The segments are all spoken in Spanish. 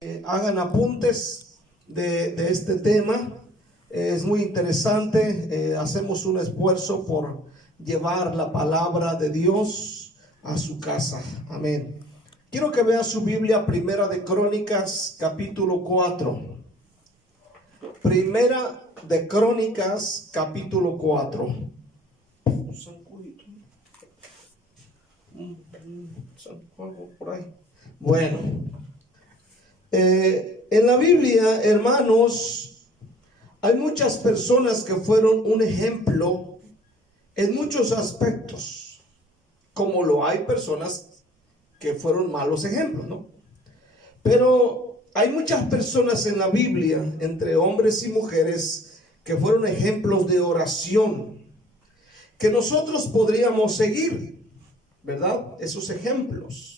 Hagan apuntes de este tema. Es muy interesante. Hacemos un esfuerzo por llevar la palabra de Dios a su casa. Amén. Quiero que vean su Biblia, Primera de Crónicas, capítulo 4. Primera de Crónicas, capítulo 4. Por ahí. Bueno. En la Biblia, hermanos, hay muchas personas que fueron un ejemplo en muchos aspectos, como lo hay personas que fueron malos ejemplos, ¿no? Pero hay muchas personas en la Biblia, entre hombres y mujeres, que fueron ejemplos de oración, que nosotros podríamos seguir, ¿verdad? Esos ejemplos.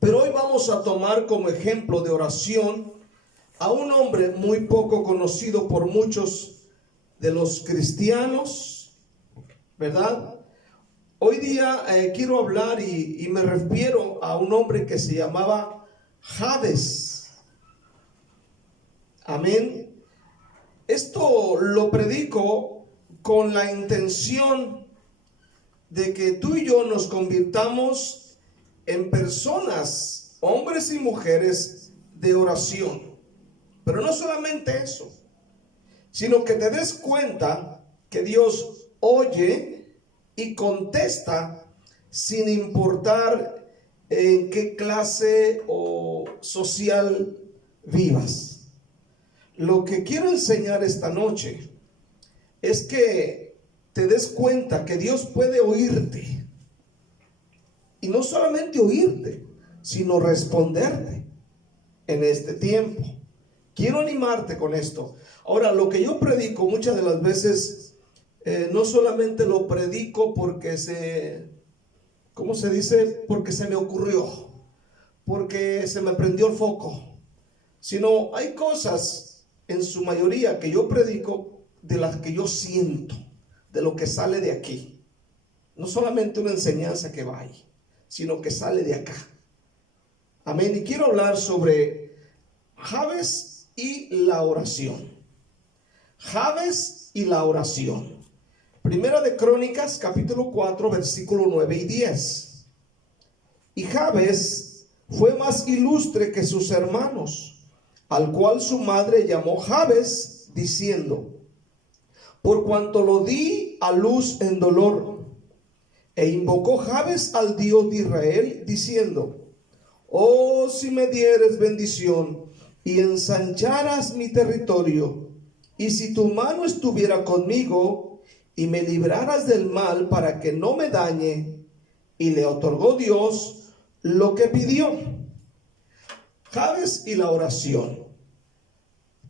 Pero hoy vamos a tomar como ejemplo de oración a un hombre muy poco conocido por muchos de los cristianos, ¿verdad? Hoy día quiero hablar y me refiero a un hombre que se llamaba Jabes. Amén. Esto lo predico con la intención de que tú y yo nos convirtamos en personas, hombres y mujeres de oración. Pero no solamente eso, sino que te des cuenta que Dios oye y contesta sin importar en qué clase o social vivas. Lo que quiero enseñar esta noche es que te des cuenta que Dios puede oírte. Y no solamente oírte, sino responderte en este tiempo. Quiero animarte con esto. Ahora, lo que yo predico muchas de las veces, no solamente lo predico porque ¿cómo se dice? Porque se me ocurrió, porque se me prendió el foco, sino hay cosas en su mayoría que yo predico de las que yo siento, de lo que sale de aquí. No solamente una enseñanza que va ahí, sino que sale de acá. Amén. Y quiero hablar sobre Jabes y la oración. Jabes y la oración. Primera de Crónicas, capítulo 4, versículo 9 y 10. Y Jabes fue más ilustre que sus hermanos, al cual su madre llamó Jabes, diciendo: por cuanto lo di a luz en dolor. E invocó Jabes al Dios de Israel, diciendo: oh, si me dieres bendición y ensancharas mi territorio, y si tu mano estuviera conmigo y me libraras del mal para que no me dañe. Y le otorgó Dios lo que pidió. Jabes y la oración.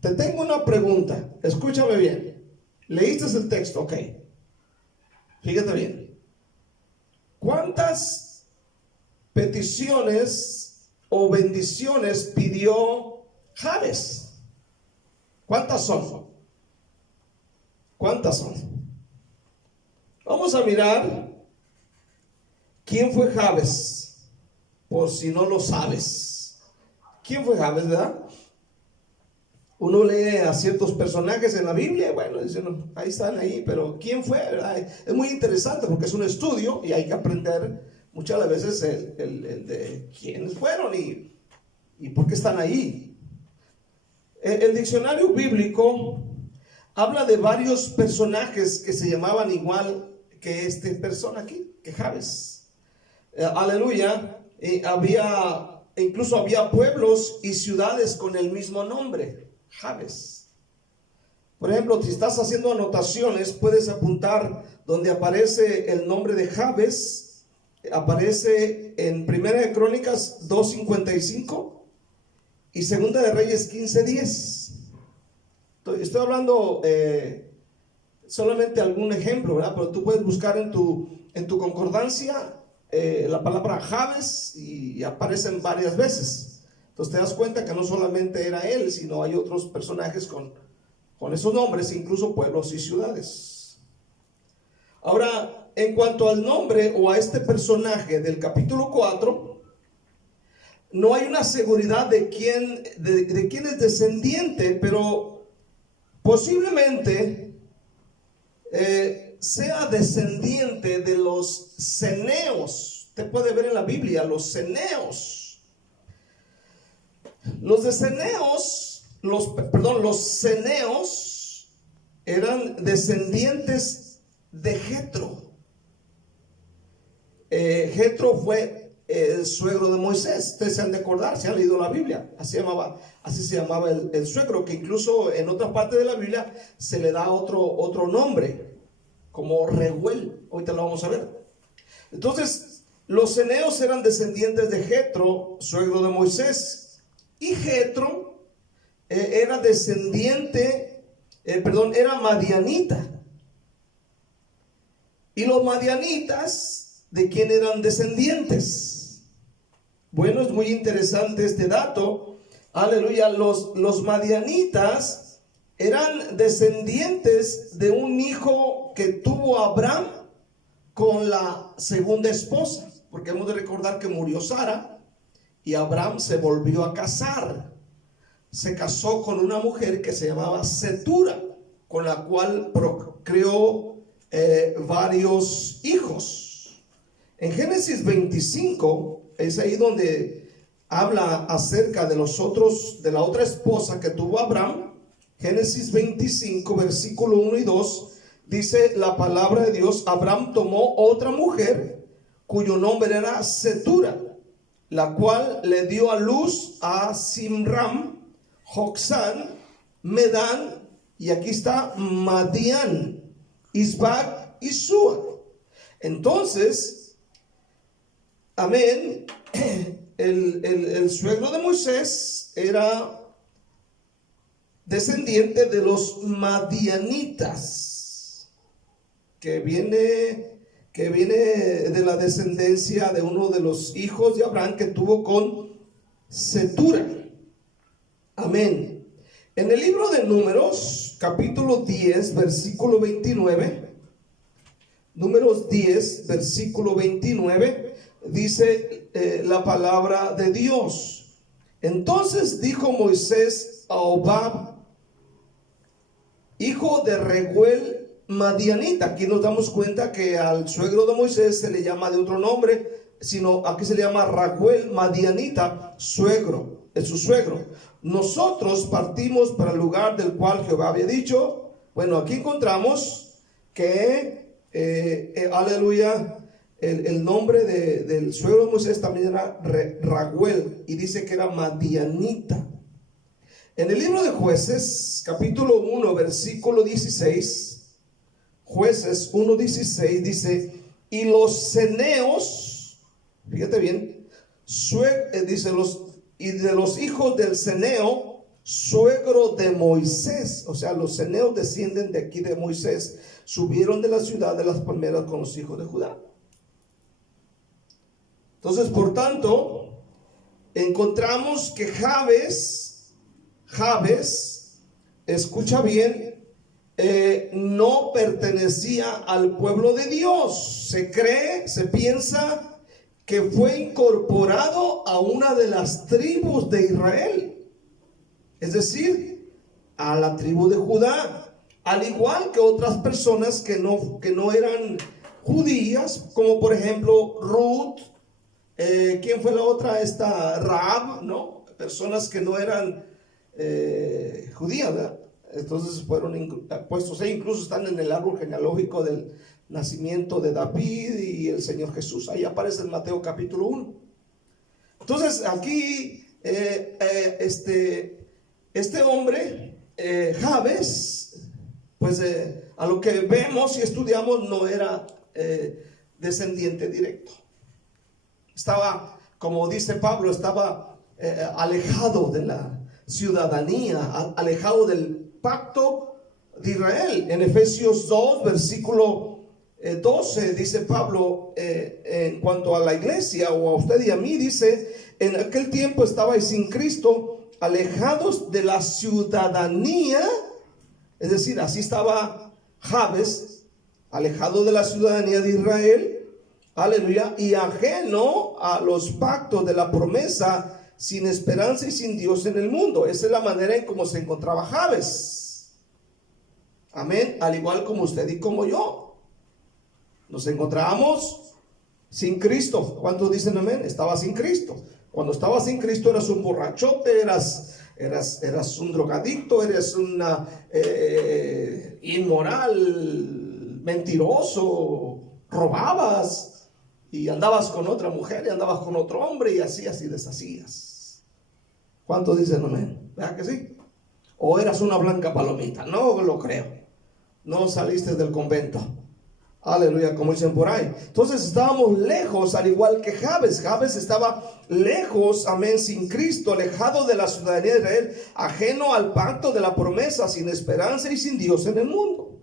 Te tengo una pregunta, escúchame bien. ¿Leíste el texto? Ok. Fíjate bien. ¿Cuántas peticiones o bendiciones pidió Jabes? ¿Cuántas son? ¿Cuántas son? Vamos a mirar quién fue Jabes, por si no lo sabes. ¿Quién fue Jabes, verdad? Uno lee a ciertos personajes en la Biblia y bueno, dicen, no, ahí están ahí, pero ¿quién fue? ¿Verdad? Es muy interesante porque es un estudio y hay que aprender muchas veces el de quiénes fueron y por qué están ahí. El diccionario bíblico habla de varios personajes que se llamaban igual que esta persona aquí, que Jabes. Aleluya. Incluso había pueblos y ciudades con el mismo nombre. Jabes. Por ejemplo, si estás haciendo anotaciones, puedes apuntar donde aparece el nombre de Jabes. Aparece en Primera de Crónicas 2:55 y Segunda de Reyes 15:10. Estoy hablando solamente algún ejemplo, ¿verdad? Pero tú puedes buscar en tu concordancia la palabra Jabes y aparecen varias veces. Entonces te das cuenta que no solamente era él, sino hay otros personajes con esos nombres, incluso pueblos y ciudades. Ahora, en cuanto al nombre o a este personaje del capítulo 4, no hay una seguridad de quién es descendiente, pero posiblemente sea descendiente de los ceneos. Usted puede ver en la Biblia los ceneos. Los ceneos eran descendientes de Jetro. Jetro fue el suegro de Moisés. Ustedes se han de acordar, se han leído la Biblia. Así se llamaba el suegro, que incluso en otras partes de la Biblia se le da otro nombre, como Reuel. Ahorita lo vamos a ver. Entonces, los ceneos eran descendientes de Jetro, suegro de Moisés. Y Jetro era era madianita. Y los madianitas, ¿de quién eran descendientes? Bueno, es muy interesante este dato. Aleluya. Los madianitas eran descendientes de un hijo que tuvo Abraham con la segunda esposa, porque hemos de recordar que murió Sara y Abraham se volvió a casar. Se casó con una mujer que se llamaba Setura, con la cual procreó varios hijos. En Génesis 25 es ahí donde habla acerca de de la otra esposa que tuvo Abraham. Génesis 25 versículo 1 y 2 dice la palabra de Dios: Abraham tomó otra mujer cuyo nombre era Setura, la cual le dio a luz a Simram, Joksán, Medán, y aquí está Madián, Isbac y Sua. Entonces, amén, el suegro de Moisés era descendiente de los madianitas, que viene de la descendencia de uno de los hijos de Abraham que tuvo con Setura. Amén. En el libro de Números, capítulo 10, versículo 29, Números 10, versículo 29, dice la palabra de Dios: entonces dijo Moisés a Hobab, hijo de Reuel madianita. Aquí nos damos cuenta que al suegro de Moisés se le llama de otro nombre, sino aquí se le llama Reuel madianita, suegro, es su suegro. Nosotros partimos para el lugar del cual Jehová había dicho. Bueno, aquí encontramos que aleluya, el nombre del suegro de Moisés también era Reuel, y dice que era madianita. En el libro de Jueces, capítulo 1, versículo 16, Jueces 1:16 dice: y los ceneos, fíjate bien, dice y de los hijos del ceneo, suegro de Moisés. O sea, los ceneos descienden de aquí de Moisés, subieron de la ciudad de las palmeras con los hijos de Judá. Entonces, por tanto, encontramos que Jabes, escucha bien, no pertenecía al pueblo de Dios. Se piensa que fue incorporado a una de las tribus de Israel, es decir, a la tribu de Judá, al igual que otras personas que no eran judías, como por ejemplo Ruth. ¿Quién fue la otra? Esta Rahab, ¿no? Personas que no eran judías, ¿verdad? Entonces fueron puestos, e incluso están en el árbol genealógico del nacimiento de David y el Señor Jesús. Ahí aparece en Mateo capítulo 1. Entonces aquí este hombre, Jabes, pues a lo que vemos y estudiamos, no era descendiente directo. Estaba, como dice Pablo, estaba alejado de la ciudadanía, alejado del pacto de Israel. En Efesios 2, versículo 12, dice Pablo, en cuanto a la iglesia, o a usted y a mí, dice: en aquel tiempo estabais sin Cristo, alejados de la ciudadanía. Es decir, así estaba Jabes, alejado de la ciudadanía de Israel, aleluya, y ajeno a los pactos de la promesa sin esperanza y sin Dios en el mundo. Esa es la manera en cómo se encontraba Jabes. Amén. Al igual como usted y como yo. Nos encontrábamos sin Cristo. ¿Cuántos dicen amén? Estaba sin Cristo. Cuando estabas sin Cristo eras un borrachote, eras un drogadicto, eres una inmoral, mentiroso, robabas y andabas con otra mujer y andabas con otro hombre y hacías y deshacías. ¿Cuántos dicen amén? ¿Verdad que sí? ¿O eras una blanca palomita? No lo creo. No saliste del convento. Aleluya, como dicen por ahí. Entonces estábamos lejos, al igual que Jabes. Jabes estaba lejos, amén, sin Cristo, alejado de la ciudadanía de Israel, ajeno al pacto de la promesa, sin esperanza y sin Dios en el mundo.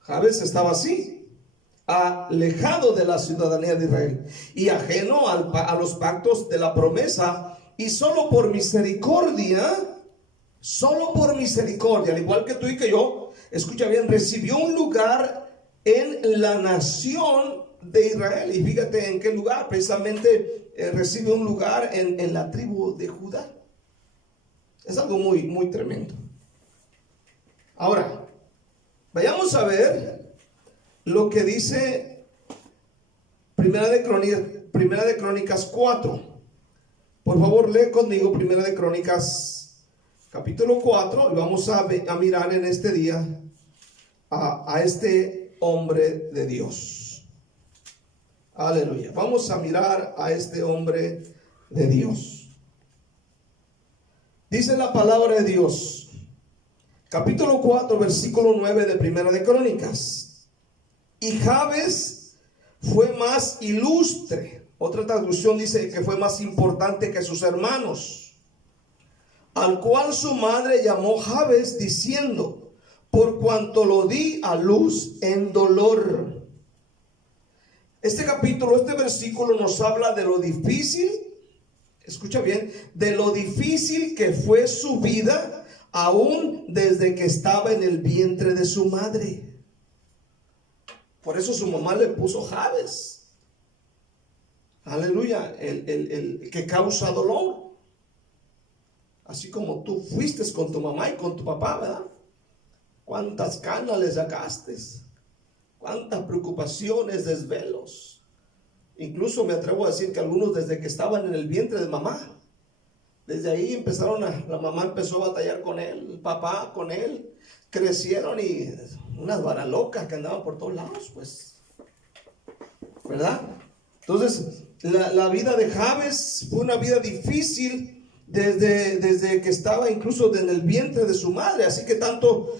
Jabes estaba así, alejado de la ciudadanía de Israel y ajeno a los pactos de la promesa, y solo por misericordia, al igual que tú y que yo, escucha bien, recibió un lugar en la nación de Israel. Y fíjate en qué lugar. Precisamente recibe un lugar en la tribu de Judá. Es algo muy, muy tremendo. Ahora, vayamos a ver lo que dice Primera de Crónicas 4. Por favor, lee conmigo Primera de Crónicas capítulo 4, y vamos a mirar en este día a este hombre de Dios. Aleluya. Vamos a mirar a este hombre de Dios. Dice la palabra de Dios, capítulo 4, versículo 9 de Primera de Crónicas. Y Jabes fue más ilustre. Otra traducción dice que fue más importante que sus hermanos, al cual su madre llamó Jabes, diciendo: por cuanto lo di a luz en dolor. Este versículo nos habla de lo difícil, escucha bien, de lo difícil que fue su vida, aún desde que estaba en el vientre de su madre. Por eso su mamá le puso Jabes. Aleluya, el que causa dolor. Así como tú fuiste con tu mamá y con tu papá, ¿verdad? Cuántas canas le sacaste, cuántas preocupaciones, desvelos. Incluso me atrevo a decir que algunos desde que estaban en el vientre de mamá, desde ahí la mamá empezó a batallar con él, el papá con él, crecieron y unas varalocas que andaban por todos lados, pues, ¿verdad? Entonces, la vida de Jabes fue una vida difícil desde que estaba incluso en el vientre de su madre. Así que tanto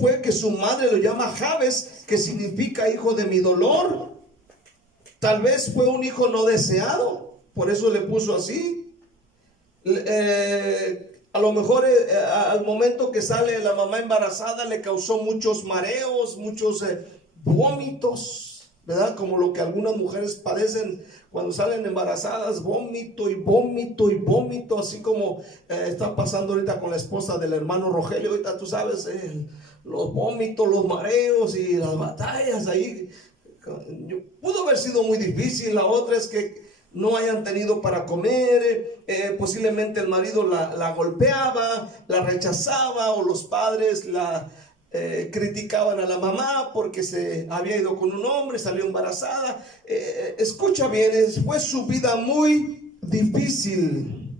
fue que su madre lo llama Jabes, que significa hijo de mi dolor. Tal vez fue un hijo no deseado, por eso le puso así. A lo mejor al momento que sale la mamá embarazada le causó muchos mareos, muchos vómitos, ¿verdad? Como lo que algunas mujeres padecen cuando salen embarazadas, vómito y vómito y vómito, así como está pasando ahorita con la esposa del hermano Rogelio. Ahorita tú sabes, los vómitos, los mareos y las batallas ahí. Pudo haber sido muy difícil. La otra es que no hayan tenido para comer, posiblemente el marido la golpeaba, la rechazaba, o los padres criticaban a la mamá porque se había ido con un hombre, salió embarazada. Escucha bien, fue su vida muy difícil.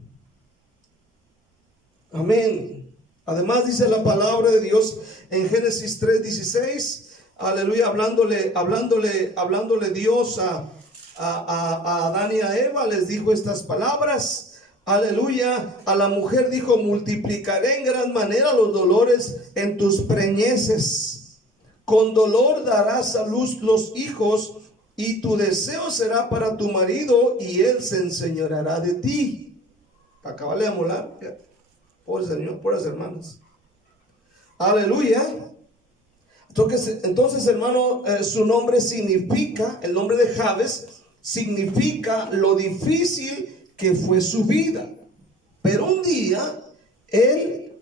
Amén. Además dice la palabra de Dios en Génesis 3:16, aleluya, hablándole Dios a Adán y a Eva, les dijo estas palabras. Aleluya, a la mujer dijo: multiplicaré en gran manera los dolores en tus preñeces. Con dolor darás a luz los hijos, y tu deseo será para tu marido, y él se enseñoreará de ti. Acabarle de amolar, pobres señor, pobres hermanos. Aleluya. Entonces, hermano, su nombre significa, el nombre de Jabes significa lo difícil que fue su vida. Pero un día él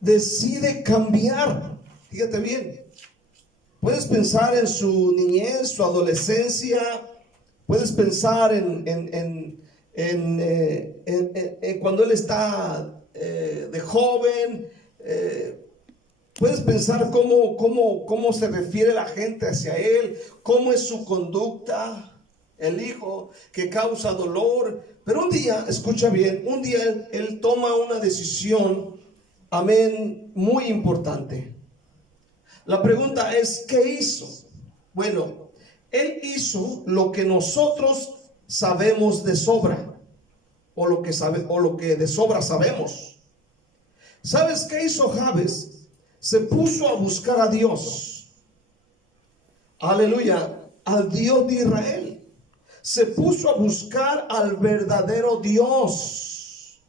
decide cambiar. Fíjate bien, puedes pensar en su niñez, su adolescencia, Puedes pensar cuando él está de joven. Puedes pensar cómo se refiere la gente hacia él, cómo es su conducta, el hijo que causa dolor. Pero un día, escucha bien, un día él toma una decisión, amén, muy importante. La pregunta es, ¿qué hizo? Bueno, él hizo lo que nosotros sabemos de sobra, o lo que de sobra sabemos. ¿Sabes qué hizo Jabes? Se puso a buscar a Dios. Aleluya, al Dios de Israel. Se puso a buscar al verdadero Dios.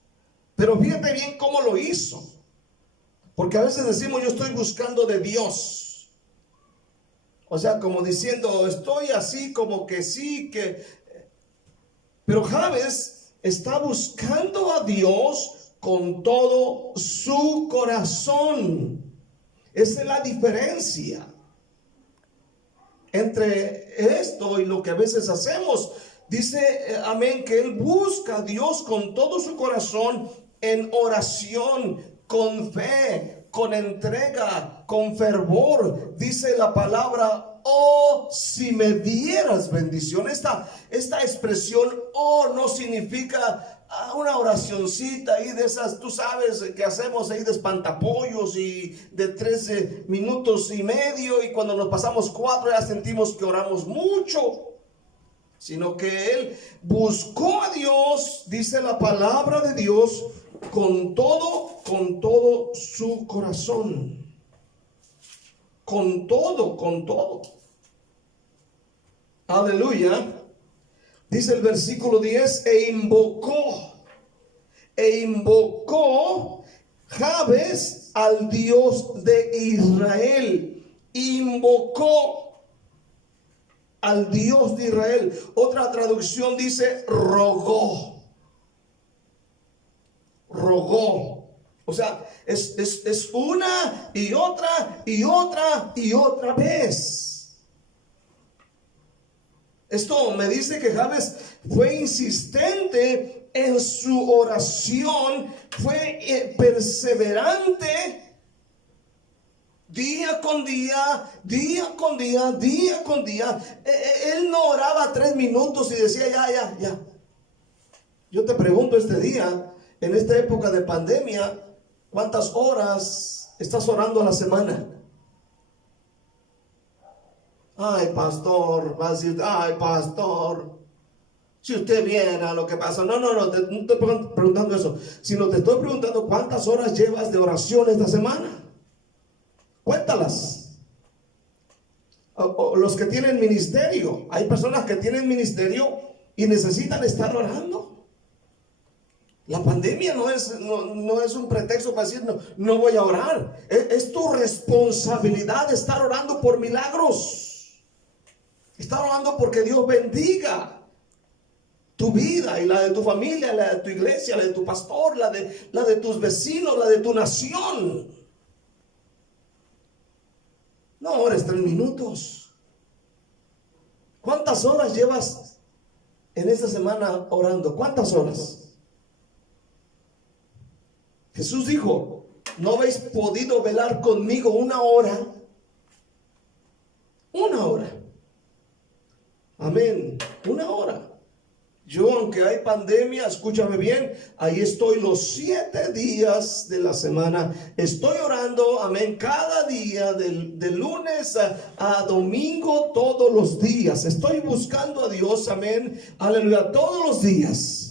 Pero fíjate bien cómo lo hizo. Porque a veces decimos, yo estoy buscando de Dios. O sea, como diciendo, estoy así, como que sí, que... Pero Jabes está buscando a Dios con todo su corazón. Esa es la diferencia entre esto y lo que a veces hacemos. Dice, amén, que él busca a Dios con todo su corazón, en oración, con fe, con entrega, con fervor. Dice la palabra, oh, si me dieras bendición. Esta expresión, oh, no significa una oracioncita ahí de esas, tú sabes, que hacemos ahí de espantapollos y de 13 minutos y medio, y cuando nos pasamos 4 ya sentimos que oramos mucho. Sino que él buscó a Dios, dice la palabra de Dios, con todo su corazón. Con todo. Aleluya. Dice el versículo 10, e invocó Jabes al Dios de Israel. Invocó al Dios de Israel. Otra traducción dice rogó. O sea, es una y otra vez. Esto me dice que Jabes fue insistente en su oración, fue perseverante, día con día. Él no oraba 3 minutos y decía ya. Yo te pregunto este día, en esta época de pandemia, ¿cuántas horas estás orando a la semana? Ay, pastor, va a decir, ay, pastor, si usted viera lo que pasa. No te estoy preguntando eso, sino te estoy preguntando cuántas horas llevas de oración esta semana. Cuéntalas. O los que tienen ministerio, hay personas que tienen ministerio y necesitan estar orando. La pandemia no es un pretexto para decir no voy a orar. Es tu responsabilidad estar orando por milagros. Estar orando porque Dios bendiga tu vida y la de tu familia, la de tu iglesia, la de tu pastor, la de tus vecinos, la de tu nación. No ores 3 minutos. ¿Cuántas horas llevas en esta semana orando? ¿Cuántas horas? Jesús dijo, ¿no habéis podido velar conmigo 1 hora? 1 hora. Amén. 1 hora. Yo, aunque hay pandemia, escúchame bien, ahí estoy los 7 días de la semana. Estoy orando, amén, cada día, de lunes a domingo, todos los días. Estoy buscando a Dios, amén, aleluya, todos los días.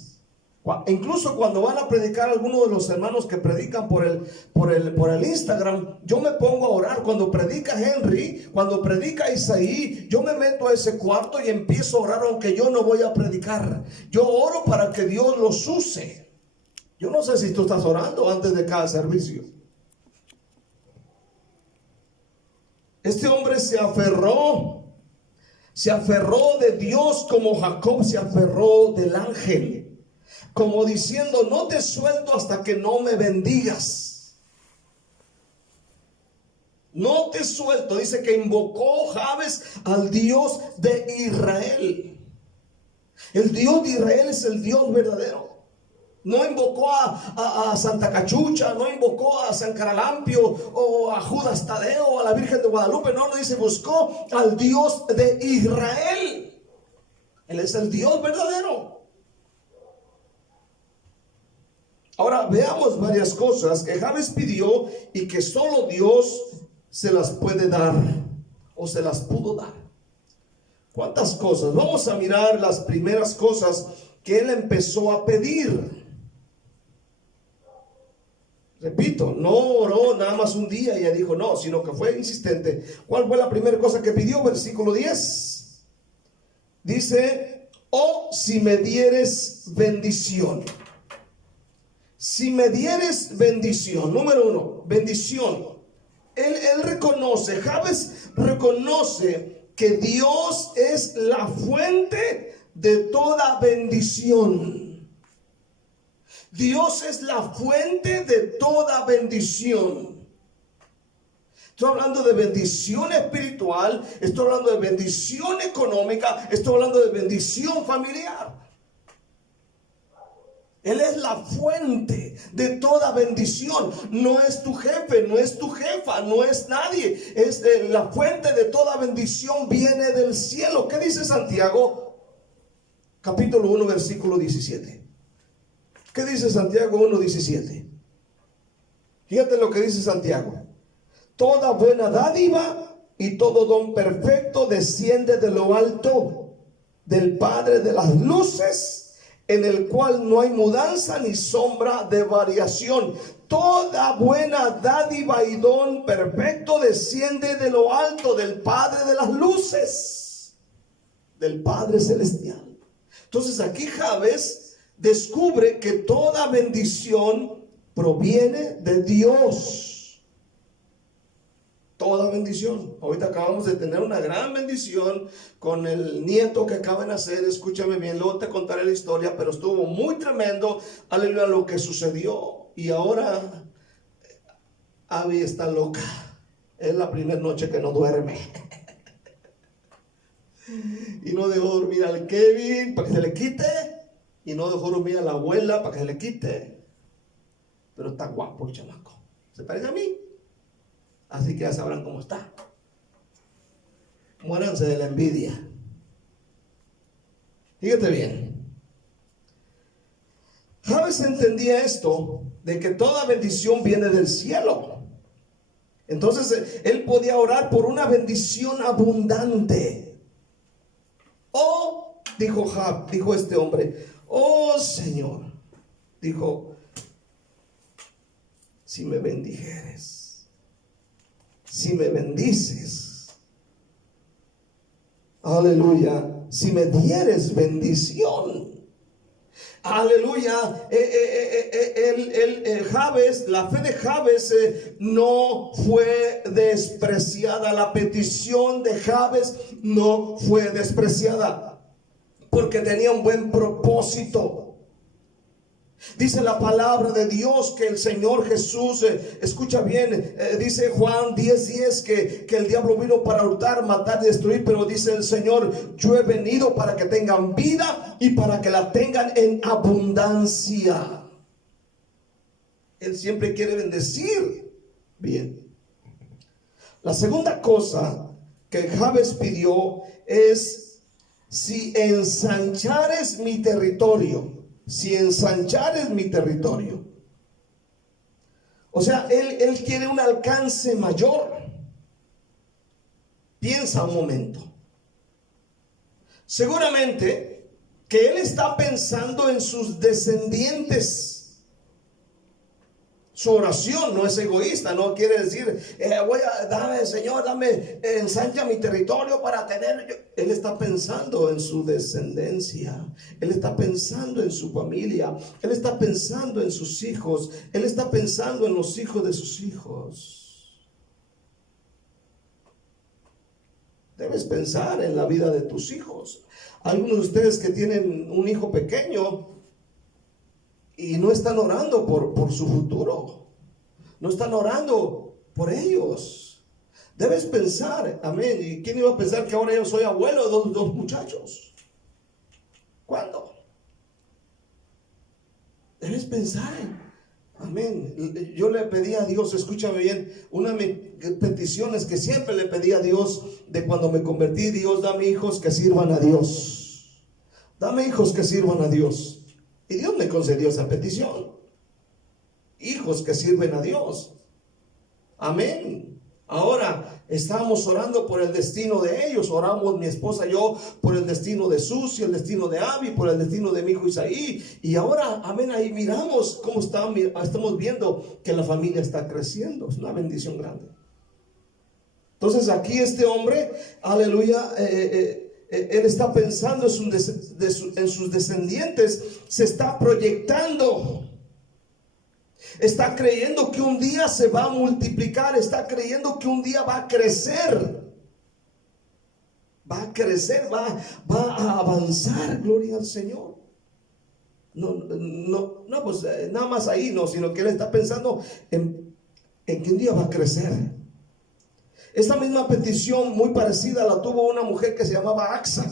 Incluso cuando van a predicar algunos de los hermanos que predican por el Instagram, yo me pongo a orar. Cuando predica Henry, cuando predica Isaí, yo me meto a ese cuarto y empiezo a orar, aunque yo no voy a predicar. Yo oro para que Dios los use. Yo no sé si tú estás orando antes de cada servicio. Este hombre se aferró de Dios como Jacob se aferró del ángel. Como diciendo, no te suelto hasta que no me bendigas. No te suelto. Dice que invocó Jabes al Dios de Israel. El Dios de Israel es el Dios verdadero. No invocó a Santa Cachucha, no invocó a San Caralampio o a Judas Tadeo o a la Virgen de Guadalupe. No, dice, buscó al Dios de Israel. Él es el Dios verdadero. Ahora veamos varias cosas que Jabes pidió y que solo Dios se las puede dar o se las pudo dar. ¿Cuántas cosas? Vamos a mirar las primeras cosas que él empezó a pedir. Repito, no oró nada más un día y ya dijo no, sino que fue insistente. ¿Cuál fue la primera cosa que pidió? Versículo 10. Dice, oh, si me dieres bendición. Si me dieres bendición. Número 1, bendición. Él reconoce, Jabes reconoce que Dios es la fuente de toda bendición. Dios es la fuente de toda bendición. Estoy hablando de bendición espiritual, estoy hablando de bendición económica, estoy hablando de bendición familiar. Él es la fuente de toda bendición. No es tu jefe, no es tu jefa, no es nadie. Es la fuente de toda bendición viene del cielo. ¿Qué dice Santiago? Capítulo 1, versículo 17. ¿Qué dice Santiago 1:17? Fíjate lo que dice Santiago. Toda buena dádiva y todo don perfecto desciende de lo alto del Padre de las luces, en el cual no hay mudanza ni sombra de variación. Toda buena dádiva y don perfecto desciende de lo alto del Padre de las luces, del Padre celestial. Entonces aquí Jabes descubre que toda bendición proviene de Dios. Toda bendición. Ahorita acabamos de tener una gran bendición con el nieto que acaba de nacer. Escúchame bien, luego te contaré la historia, pero estuvo muy tremendo, aleluya, lo que sucedió. Y ahora Abby está loca. Es la primera noche que no duerme. Y no dejó dormir al Kevin para que se le quite. Y no dejó dormir a la abuela para que se le quite. Pero está guapo el chamaco. Se parece a mí. Así que ya sabrán cómo está. Muéranse de la envidia. Fíjate bien. Jabes entendía esto, de que toda bendición viene del cielo. Entonces él podía orar por una bendición abundante. Oh, dijo este hombre, oh Señor, dijo, si me bendijeres, si me bendices, aleluya, si me dieres bendición, aleluya. Jabes, la fe de Jabes no fue despreciada. La petición de Jabes no fue despreciada, porque tenía un buen propósito. Dice la palabra de Dios que el Señor Jesús, escucha bien, dice Juan 10:10 que el diablo vino para hurtar, matar y destruir, pero dice el Señor, yo he venido para que tengan vida y para que la tengan en abundancia. Él siempre quiere bendecir. Bien. La segunda cosa que Jabes pidió es, si ensanchares mi territorio. Si ensanchares mi territorio. O sea, él quiere un alcance mayor. Piensa un momento. Seguramente que él está pensando en sus descendientes. Su oración no es egoísta, no quiere decir, dame, Señor, ensancha mi territorio para tener. Él está pensando en su descendencia, él está pensando en su familia, él está pensando en sus hijos, él está pensando en los hijos de sus hijos. Debes pensar en la vida de tus hijos. Algunos de ustedes que tienen un hijo pequeño y no están orando por su futuro, no están orando por ellos. Debes pensar, amén. ¿Y quién iba a pensar que ahora yo soy abuelo de dos muchachos? ¿Cuándo? Debes pensar. Amén. Yo le pedí a Dios, escúchame bien, una de mis peticiones que siempre le pedí a Dios de cuando me convertí: Dios, dame hijos que sirvan a Dios. Dame hijos que sirvan a Dios. Y Dios me concedió esa petición. Hijos que sirven a Dios. Amén. Ahora estamos orando por el destino de ellos. Oramos mi esposa y yo por el destino de Susi, el destino de Abby, por el destino de mi hijo Isaí. Y ahora, amén, ahí miramos cómo estamos viendo que la familia está creciendo. Es una bendición grande. Entonces aquí este hombre, aleluya, él está pensando en sus descendientes, se está proyectando. Está creyendo que un día se va a multiplicar, está creyendo que un día va a crecer. Va a crecer, va a avanzar, gloria al Señor. No, pues nada más ahí, no, sino que él está pensando en que un día va a crecer. Esta misma petición muy parecida la tuvo una mujer que se llamaba Axa.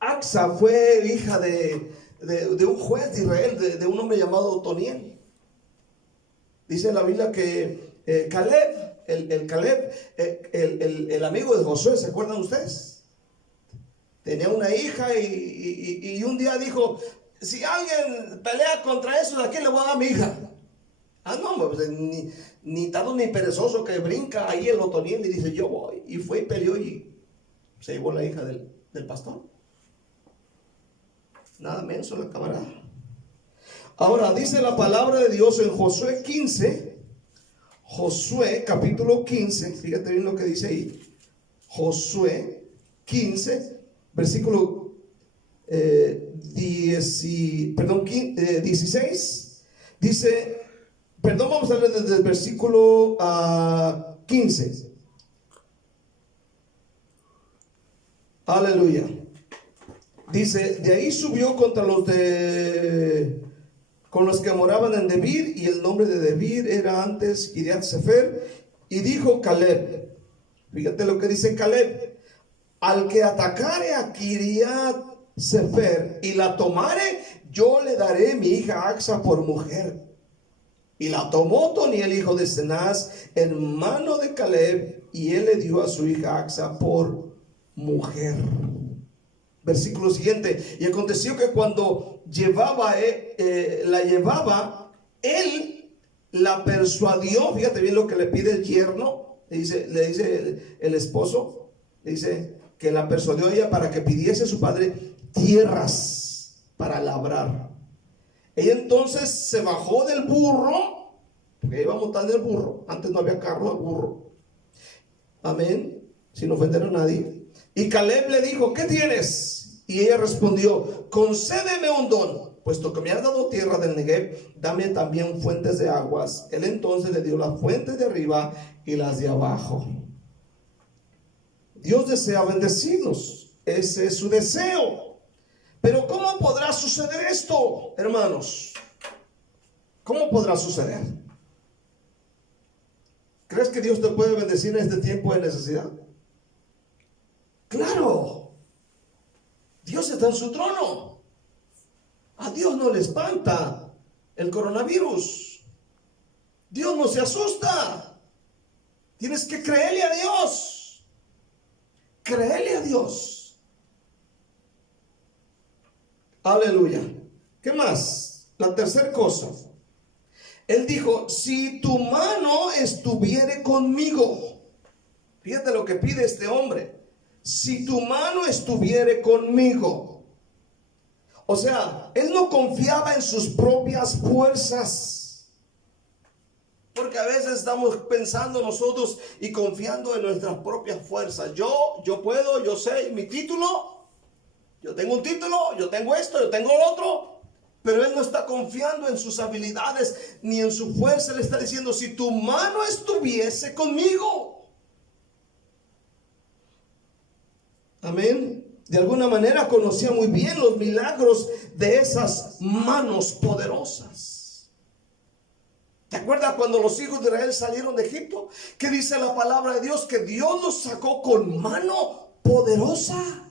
Axa fue hija de un juez de Israel, de un hombre llamado Otoniel. Dice la Biblia que Caleb, el amigo de Josué, ¿se acuerdan ustedes? Tenía una hija y un día dijo: si alguien pelea contra eso, ¿a quién le voy a dar a mi hija? No, pues, ni tardo ni perezoso, que brinca ahí el Otoniel y dice: yo voy. Y fue y peleó y se llevó la hija del pastor. Nada menso la camarada. Ahora dice la palabra de Dios en Josué 15, Josué capítulo 15, fíjate bien lo que dice ahí. Josué 15, versículo 16, dice, vamos a leer desde el versículo 15. Aleluya. Dice: de ahí subió contra con los que moraban en Debir, y el nombre de Debir era antes Kiriat Sefer. Y dijo Caleb, fíjate lo que dice Caleb: al que atacare a Kiriat Sefer y la tomare, yo le daré mi hija Axa por mujer. Y la tomó Otoniel, hijo de Cenaz, hermano de Caleb, y él le dio a su hija Axa por mujer. Versículo siguiente: y aconteció que cuando la llevaba, él la persuadió. Fíjate bien lo que le pide el yerno. Le dice el esposo, le dice que la persuadió a ella para que pidiese a su padre tierras para labrar. Ella entonces se bajó del burro, porque iba montando el burro. Antes no había carro, el burro. Amén, sin ofender a nadie. Y Caleb le dijo: ¿qué tienes? Y ella respondió: concédeme un don, puesto que me has dado tierra del Negev, dame también fuentes de aguas. Él entonces le dio las fuentes de arriba y las de abajo. Dios desea bendecirnos, ese es su deseo. Pero ¿cómo podrá suceder esto, hermanos? ¿Cómo podrá suceder? ¿Crees que Dios te puede bendecir en este tiempo de necesidad? Claro, Dios está en su trono. A Dios no le espanta el coronavirus. Dios no se asusta. Tienes que creerle a Dios. Creerle a Dios. Aleluya. ¿Qué más? La tercera cosa. Él dijo: si tu mano estuviere conmigo. Fíjate lo que pide este hombre: si tu mano estuviere conmigo. O sea, él no confiaba en sus propias fuerzas. Porque a veces estamos pensando nosotros y confiando en nuestras propias fuerzas. Yo puedo, yo sé, mi título, yo tengo un título, yo tengo esto, yo tengo lo otro. Pero él no está confiando en sus habilidades ni en su fuerza. Él está diciendo: si tu mano estuviese conmigo. Amén. De alguna manera conocía muy bien los milagros de esas manos poderosas. ¿Te acuerdas cuando los hijos de Israel salieron de Egipto? ¿Qué dice la palabra de Dios? Que Dios los sacó con mano poderosa.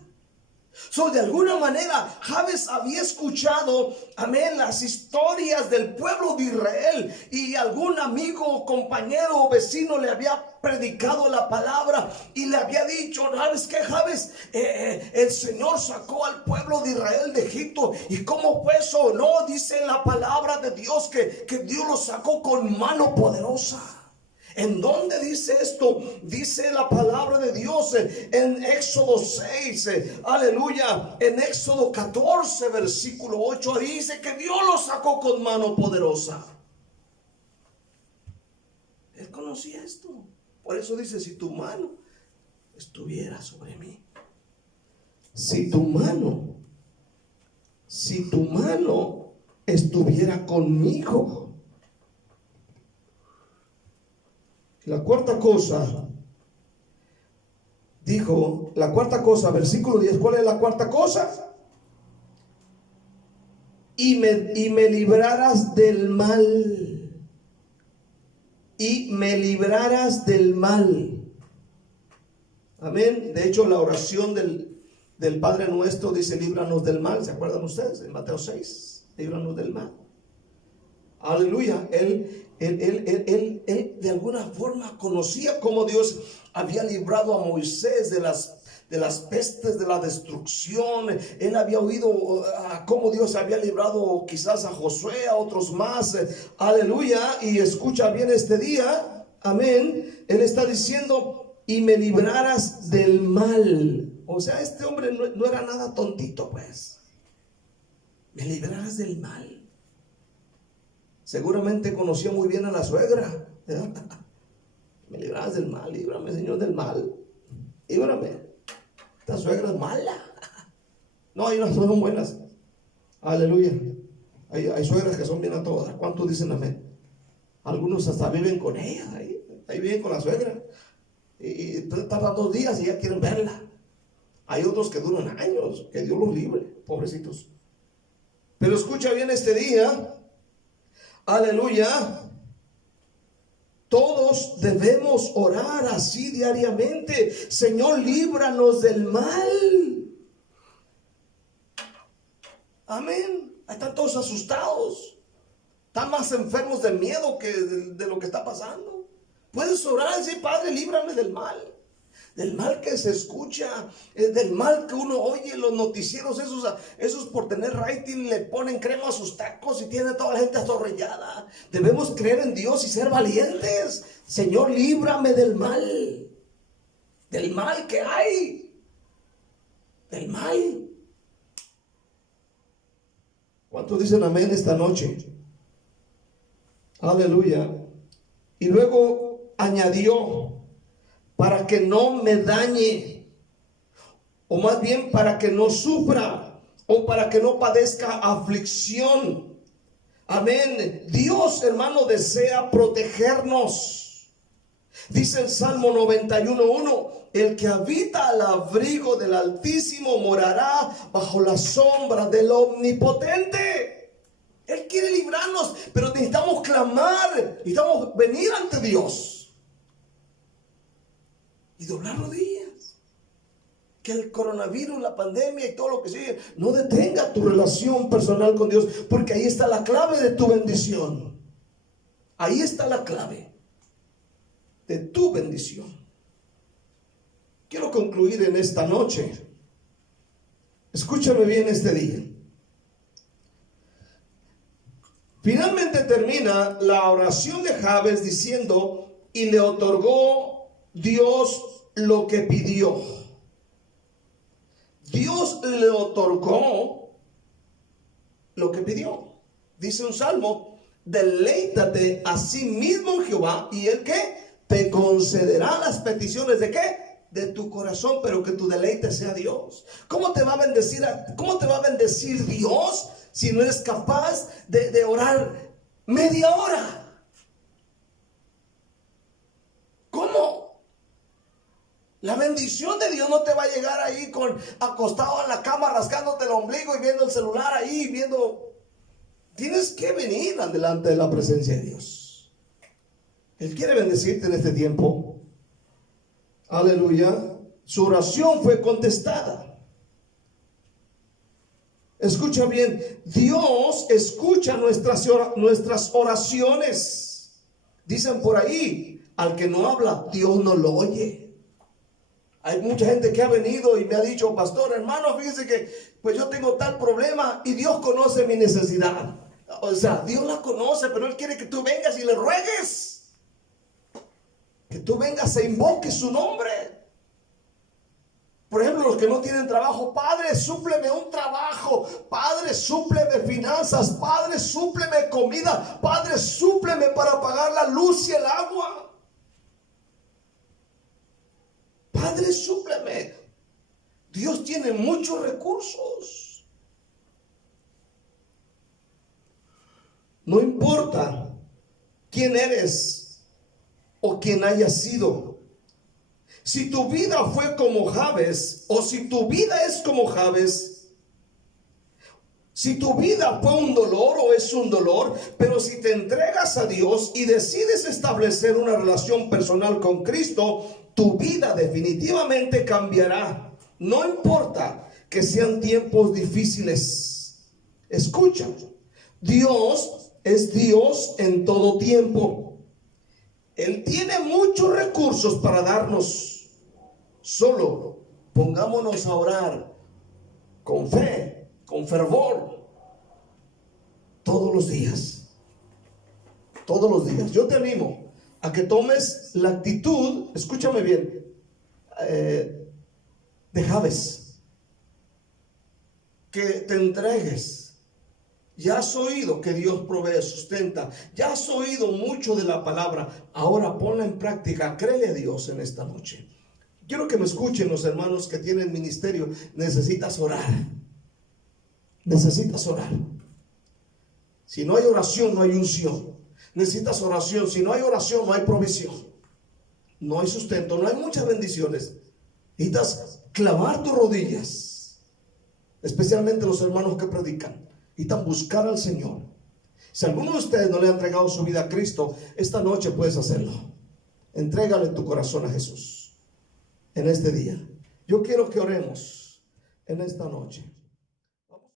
De alguna manera, Jabes había escuchado, amén, las historias del pueblo de Israel, y algún amigo, compañero o vecino le había predicado la palabra y le había dicho: ¿sabes qué, Jabes? El Señor sacó al pueblo de Israel de Egipto. ¿Y cómo fue eso? No, dice la palabra de Dios que Dios lo sacó con mano poderosa. ¿En dónde dice esto? Dice la palabra de Dios en Éxodo 6, aleluya, en Éxodo 14, versículo 8, dice que Dios lo sacó con mano poderosa. Él conocía esto. Por eso dice: si tu mano estuviera sobre mí, si tu mano estuviera conmigo. La cuarta cosa, dijo, la cuarta cosa, versículo 10, ¿cuál es la cuarta cosa? Y me librarás del mal. Y me librarás del mal. Amén. De hecho, la oración del Padre Nuestro dice: líbranos del mal. ¿Se acuerdan ustedes? En Mateo 6, líbranos del mal. Aleluya. Él de alguna forma conocía cómo Dios había librado a Moisés de las pestes, de la destrucción. Él había oído cómo Dios había librado quizás a Josué, a otros más. Aleluya. Y escucha bien este día, amén. Él está diciendo: y me librarás del mal. O sea, este hombre no era nada tontito, pues. Me librarás del mal. Seguramente conocía muy bien a la suegra. Me librarás del mal, líbrame, Señor, del mal. Líbrame. Esta suegra es mala. No, hay unas que son buenas. Aleluya. Hay suegras que son bien a todas. ¿Cuántos dicen amén? Algunos hasta viven con ella. Ahí viven con la suegra. Y tardan 2 días y ya quieren verla. Hay otros que duran años. Que Dios los libre, pobrecitos. Pero escucha bien este día. Aleluya. Todos debemos orar así diariamente: Señor, líbranos del mal. Amén. Están todos asustados. Están más enfermos de miedo que de lo que está pasando. Puedes orar y decir: Padre, líbrame del mal. Del mal que se escucha, del mal que uno oye en los noticieros, esos por tener rating le ponen crema a sus tacos y tiene toda la gente atorrellada. Debemos creer en Dios y ser valientes. Señor, líbrame del mal que hay, del mal. ¿Cuántos dicen amén esta noche? Aleluya. Y luego añadió: para que no me dañe, o más bien para que no sufra, o para que no padezca aflicción. Amén. Dios, hermano, desea protegernos. Dice el Salmo 91:1: el que habita al abrigo del Altísimo morará bajo la sombra del Omnipotente. Él quiere librarnos, pero necesitamos clamar, necesitamos venir ante Dios y doblar rodillas. Que el coronavirus, la pandemia y todo lo que sigue no detenga tu relación personal con Dios, porque ahí está la clave de tu bendición. Ahí está la clave de tu bendición. Quiero concluir en esta noche. Escúchame bien este día. Finalmente termina la oración de Jabes diciendo: y le otorgó Dios lo que pidió. Dios le otorgó lo que pidió. Dice un salmo: deleítate a sí mismo en Jehová, y él ¿qué? Te concederá las peticiones de ¿qué? De tu corazón, pero que tu deleite sea Dios. ¿Cómo te va a bendecir Dios si no eres capaz de orar media hora? ¿Cómo? La bendición de Dios no te va a llegar ahí acostado en la cama rascándote el ombligo y viendo el celular ahí, viendo. Tienes que venir delante de la presencia de Dios. Él quiere bendecirte en este tiempo. Aleluya. Su oración fue contestada. Escucha bien, Dios escucha nuestras oraciones. Dicen por ahí, al que no habla, Dios no lo oye. Hay mucha gente que ha venido y me ha dicho, pastor, hermano, fíjese que pues yo tengo tal problema y Dios conoce mi necesidad. O sea, Dios la conoce, pero Él quiere que tú vengas y le ruegues. Que tú vengas e invoques su nombre. Por ejemplo, los que no tienen trabajo, Padre, súpleme un trabajo. Padre, súpleme finanzas. Padre, súpleme comida. Padre, súpleme para pagar la luz y el agua. Padre, súpleme. Dios tiene muchos recursos. No importa quién eres o quién hayas sido. Si tu vida fue como Jabes, o si tu vida es como Jabes, si tu vida fue un dolor o es un dolor, pero si te entregas a Dios y decides establecer una relación personal con Cristo, tu vida definitivamente cambiará. No importa que sean tiempos difíciles. Escucha, Dios es Dios en todo tiempo. Él tiene muchos recursos para darnos. Solo pongámonos a orar con fe, con fervor, todos los días. Todos los días. Yo te animo a que tomes la actitud, escúchame bien, de Jabes. Que te entregues. Ya has oído que Dios provee, sustenta. Ya has oído mucho de la palabra. Ahora ponla en práctica. Créele a Dios en esta noche. Quiero que me escuchen los hermanos que tienen ministerio. Necesitas orar. Necesitas orar. Si no hay oración, no hay unción. Necesitas oración. Si no hay oración, no hay provisión. No hay sustento. No hay muchas bendiciones. Necesitas clavar tus rodillas. Especialmente los hermanos que predican. Necesitan buscar al Señor. Si alguno de ustedes no le ha entregado su vida a Cristo, esta noche puedes hacerlo. Entrégale tu corazón a Jesús en este día. Yo quiero que oremos en esta noche.